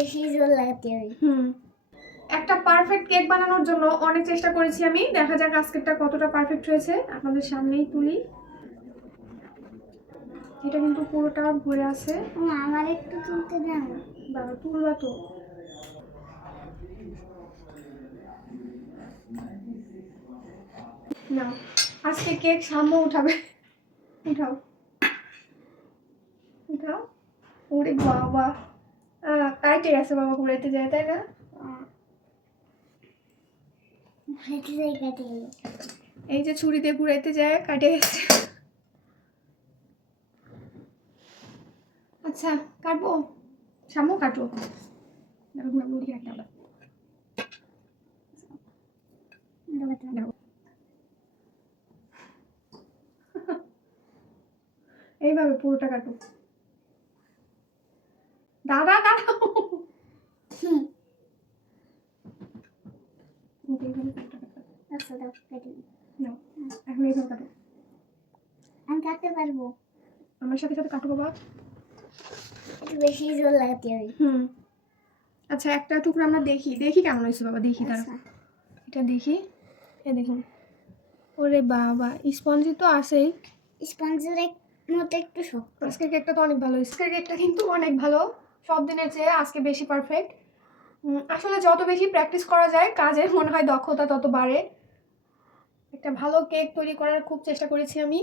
বেশি জোর লাগাতে হবে। একটা পারফেক্ট কেক বানানোর জন্য অনেক চেষ্টা করেছি আমি। দেখা যাক আজকেরটা কতটা পারফেক্ট হয়েছে। আপনাদের সামনেই তুলি। এটা কিন্তু পুরোটা ভরে আছে। আমার একটু তুলতে দাও। বাবা তুলবা তো। না আজকে কেক সাম্য উঠাবে। উঠাও উঠাও। ওরে বাবা কাইটে গেছে বাবা ঘুরাইতে যায়, তাই না? এই যে ছুরি দিয়ে ঘুরাইতে যায় কাটে গেছে। আচ্ছা কাটবো, সামু কাটো। এইভাবে পুরোটা কাটো। দাদা দাঁড়াও। এখন এইভাবে কাটো। আমি কাটতে পারবো। আমার সাথে সাথে কাটো বাবা। একটু বেশি জোর লাগাতে হবে। আচ্ছা একটা টুকরো আমরা দেখি দেখি কেমন হয়েছে বাবা, দেখি তার। এটা দেখি, এ দেখুন। ওরে বাবা স্পঞ্জি তো আছেই। স্পঞ্জের মতো একটু শক্ত। আজকের কেকটা তো অনেক ভালো। আজকের কেকটা কিন্তু অনেক ভালো, সব দিনের চেয়ে আজকে বেশি পারফেক্ট। আসলে যত বেশি প্র্যাকটিস করা যায় কাজের মনে হয় দক্ষতা তত বাড়ে। একটা ভালো কেক তৈরি করার খুব চেষ্টা করেছি আমি।